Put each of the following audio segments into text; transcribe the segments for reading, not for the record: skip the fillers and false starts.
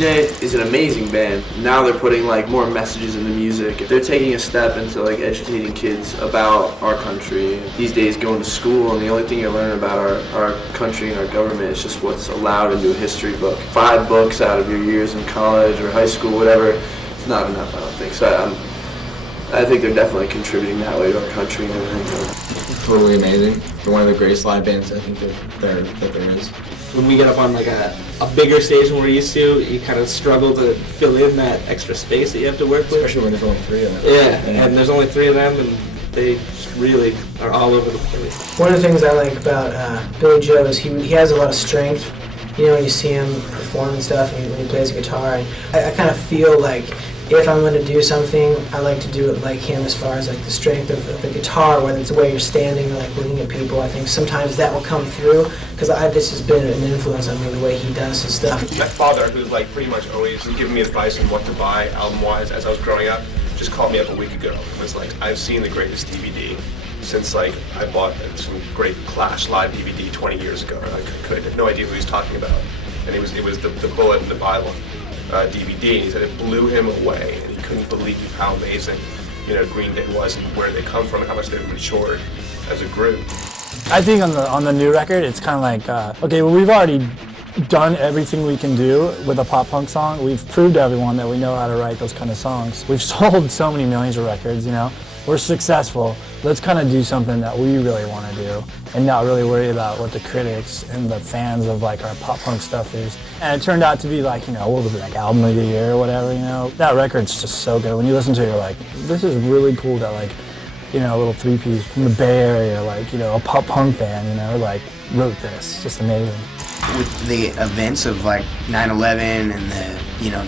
Green Day is an amazing band. Now they're putting like more messages in the music. They're taking a step into like educating kids about our country. These days going to school and the only thing you learn about our country and our government is just what's allowed into a history book. 5 books out of your years in college or high school, whatever, it's not enough, I don't think. So I think they're definitely contributing that way to our country and everything. Totally amazing. They're one of the greatest live bands I think that there is. When we get up on like a bigger stage than we're used to, you kind of struggle to fill in that extra space that you have to work with. Especially when there's only 3 of them. Yeah, and there's only 3 of them, and they just really are all over the place. One of the things I like about Billy Joe is he has a lot of strength. You know, when you see him perform and stuff, and when he plays guitar, and I kind of feel like if I'm going to do something, I like to do it like him as far as like the strength of the guitar, whether it's the way you're standing or like looking at people. I think sometimes that will come through, because this has been an influence on me, the way he does his stuff. My father, who's like pretty much always giving me advice on what to buy album-wise as I was growing up, just called me up a week ago and was like, I've seen the greatest DVD since like I bought some great Clash live DVD 20 years ago. And I had no idea who he was talking about. And it was the Bullet and the Bible DVD. He said it blew him away, and he couldn't believe how amazing, Green Day was and where they come from and how much they've matured as a group. I think on the new record, it's kind of like, okay, well, we've already done everything we can do with a pop punk song. We've proved to everyone that we know how to write those kind of songs. We've sold so many millions of records, We're successful. Let's kind of do something that we really want to do and not really worry about what the critics and the fans of like our pop punk stuff is. And it turned out to be like, what was it, like album of the year or whatever, That record's just so good. When you listen to it, you're like, this is really cool that like, a little 3-piece from the Bay Area, like, a pop punk band, wrote this. It's just amazing. With the events of like 9/11 and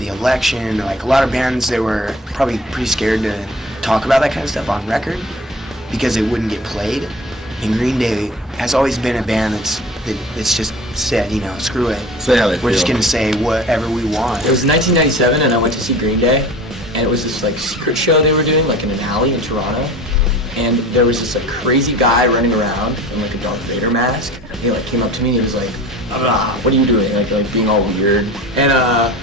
the election, like a lot of bands, they were probably pretty scared to talk about that kind of stuff on record because it wouldn't get played. And Green Day has always been a band that's just said, screw it. Say how they feel. We're just gonna say whatever we want. It was 1997, and I went to see Green Day, and it was this like secret show they were doing, like in an alley in Toronto. And there was this like crazy guy running around in like a Darth Vader mask. And he like came up to me and he was like, what are you doing? Like being all weird. And I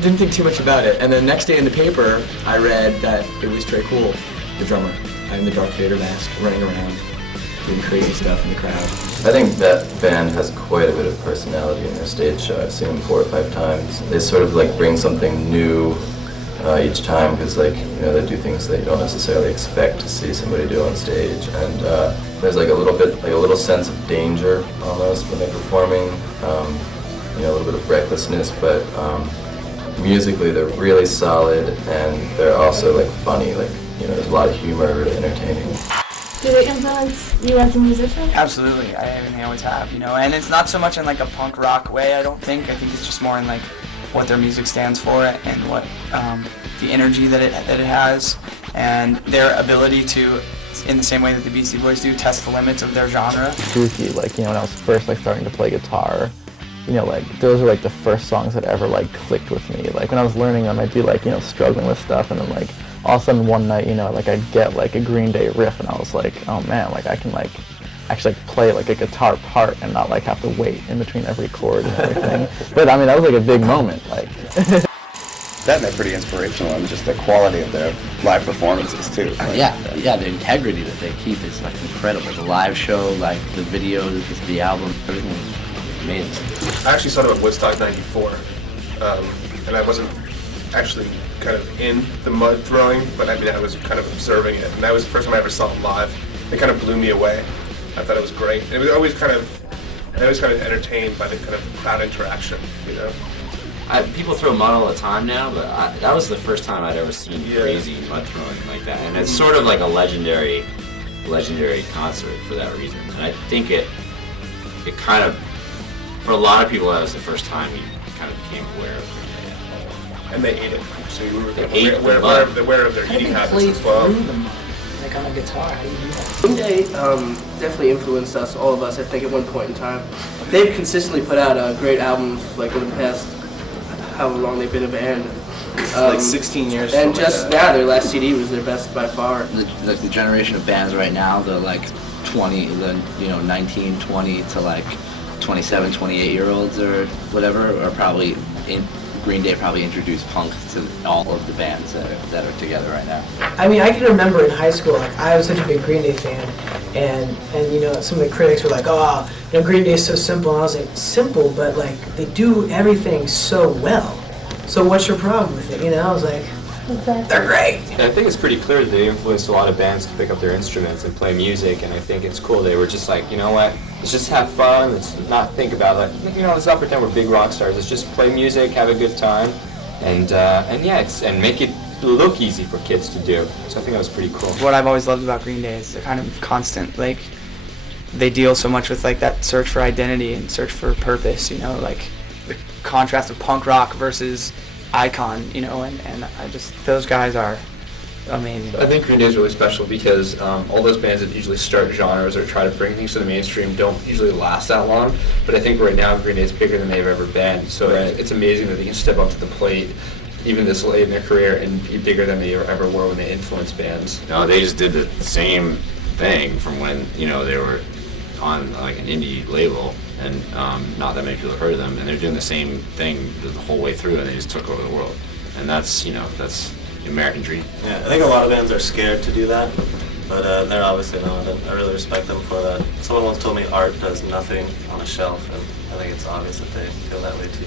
didn't think too much about it. And the next day in the paper, I read that it was Trey Cool, the drummer, in the Darth Vader mask, running around, doing crazy stuff in the crowd. I think that band has quite a bit of personality in their stage show. I've seen them 4 or 5 times. They sort of like bring something new each time because they do things that you don't necessarily expect to see somebody do on stage. And there's like a little sense of danger almost when they're performing. A little bit of recklessness, but musically they're really solid and they're also like funny. Like there's a lot of humor, really entertaining. Do they influence you as a musician? Absolutely, they always have, and it's not so much in like a punk rock way, I think it's just more in like what their music stands for and what the energy that it has and their ability to, in the same way that the Beastie Boys do, test the limits of their genre. Spooky, when I was first starting to play guitar, those are the first songs that ever clicked with me. When I was learning them, I'd be struggling with stuff, and then all of a sudden one night, I'd get a Green Day riff, and I was like, oh man, I can actually play a guitar part and not have to wait in between every chord and everything. But I mean, that was a big moment. They're pretty inspirational, and just the quality of their live performances too. Yeah, the integrity that they keep is incredible. The live show, the videos, the album, everything is amazing. I actually saw them at Woodstock '94, and I wasn't actually kind of in the mud throwing, but I was kind of observing it, and that was the first time I ever saw them live. It kind of blew me away. I thought it was great. It was always kind of entertained by the kind of crowd interaction, People throw mud all the time now, but that was the first time I'd ever seen crazy mud throwing like that, and it's sort of like a legendary concert for that reason. And I think it kind of, for a lot of people, that was the first time you kind of became aware of it. And they ate it, so you were aware of their eating habits as well. On a guitar, how do you do that? Green Day definitely influenced us, all of us, I think, at one point in time. They've consistently put out great albums, over the past, however long they've been a band. 16 years. And just now, their last CD was their best by far. The generation of bands right now, the 19, 20 to 27, 28-year-olds or whatever, are probably Green Day probably introduced punk to all of the bands that are together right now. I mean, I can remember in high school, like I was such a big Green Day fan, and you know, some of the critics were like, "Oh, you know, Green Day is so simple," and I was like, "Simple, but like they do everything so well. So what's your problem with it?" You know, I was like, "They're great." And I think it's pretty clear that they influenced a lot of bands to pick up their instruments and play music, and I think it's cool. They were just like, you know what, let's just have fun, let's not think about it. You know, let's not pretend we're big rock stars, let's just play music, have a good time, and yeah, and make it look easy for kids to do. So I think that was pretty cool. What I've always loved about Green Day is they're kind of constant, like, they deal so much with like that search for identity and search for purpose, you know, like the contrast of punk rock versus icon, you know, and I just, those guys are amazing. I think Green Day is really special because all those bands that usually start genres or try to bring things to the mainstream don't usually last that long. But I think right now Green Day is bigger than they've ever been. So it's amazing that they can step up to the plate even this late in their career and be bigger than they ever were when they influenced bands. No, they just did the same thing from when, you know, they were on like an indie label and not that many people have heard of them, and they're doing the same thing the whole way through, and they just took over the world. And that's, you know, that's the American dream. Yeah, I think a lot of bands are scared to do that, but they're obviously not, and I really respect them for that. Someone once told me art does nothing on a shelf, and I think it's obvious that they feel that way too.